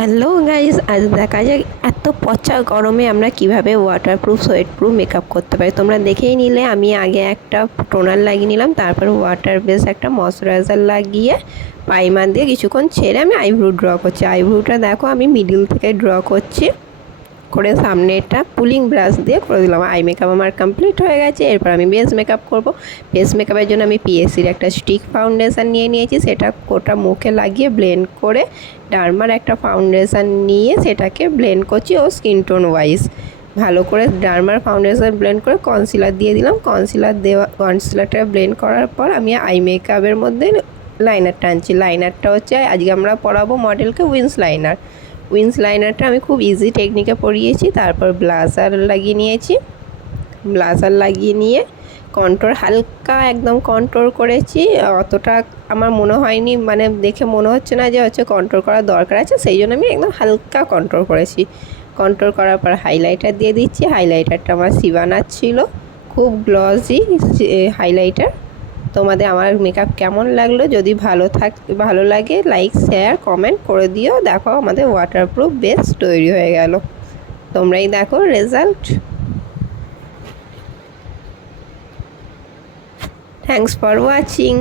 Hello guys, আজ দেখা যাক এত পচা গরমে আমরা কিভাবে ওয়াটারপ্রুফ সোয়েটপ্রুফ মেকআপ করতে পারি। তোমরা দেখেই নিলে আমি আগে একটা টোনার লাগিয়ে নিলাম, তারপর ওয়াটার বেস একটা ময়শ্চারাইজার লাগিয়ে প্রাইমার দিয়ে কিছুক্ষণ ছেড়ে আমি আইব্রু ড্র করছি। আইব্রুটা দেখো আমি মিডিল থেকে ড্র করছি, করে সামনেটা পুলিং ব্রাশ দিয়ে করে দিলাম। আই মেকআপ আমার কমপ্লিট হয়ে গেছে। এরপর আমি বেস মেকআপ করব। বেস মেকআপের জন্য আমি পিএসসির একটা স্টিক ফাউন্ডেশন নিয়ে নিয়েছি, সেটা কোটা মুখে লাগিয়ে ব্লেন্ড করে ডার্মার একটা ফাউন্ডেশন নিয়ে সেটাকে ব্লেন্ড করছি ও স্কিন টোন ওয়াইজ ভালো করে ডার্মার ফাউন্ডেশন ব্লেন্ড করে কনসিলার দিয়ে দিলাম। কনসিলারটা ব্লেন্ড করার পর আমি আই মেকআপের মধ্যে লাইনার টানছি। লাইনারটা হচ্ছে আজকে আমরা পরাবো মডেলকে উইন্স লাইনার। উইন্স লাইনারটা আমি খুব ইজি টেকনিকে পরিয়েছি। তারপর ব্লাশার লাগিয়ে নিয়েছি। ব্লাশার লাগিয়ে নিয়ে কন্ট্রোল হালকা একদম কন্ট্রোল করেছি। অতটা আমার মনে হয়নি, মানে দেখে মনে হচ্ছে না যে হচ্ছে কন্ট্রোল করার দরকার আছে, সেই জন্য আমি একদম হালকা কন্ট্রোল করেছি। কন্ট্রোল করার পর হাইলাইটার দিয়ে দিচ্ছি। হাইলাইটারটা আমার সিভানার ছিল, খুব গ্লসি হাইলাইটার। তোমাদের আমার মেকআপ কেমন লাগলো? যদি ভালো লাগে লাইক শেয়ার কমেন্ট করে দিও। দেখো আমাদের ওয়াটারপ্রুফ বেস তৈরি হয়ে গেল। তোমরাই দেখো রেজাল্ট। Thanks for watching.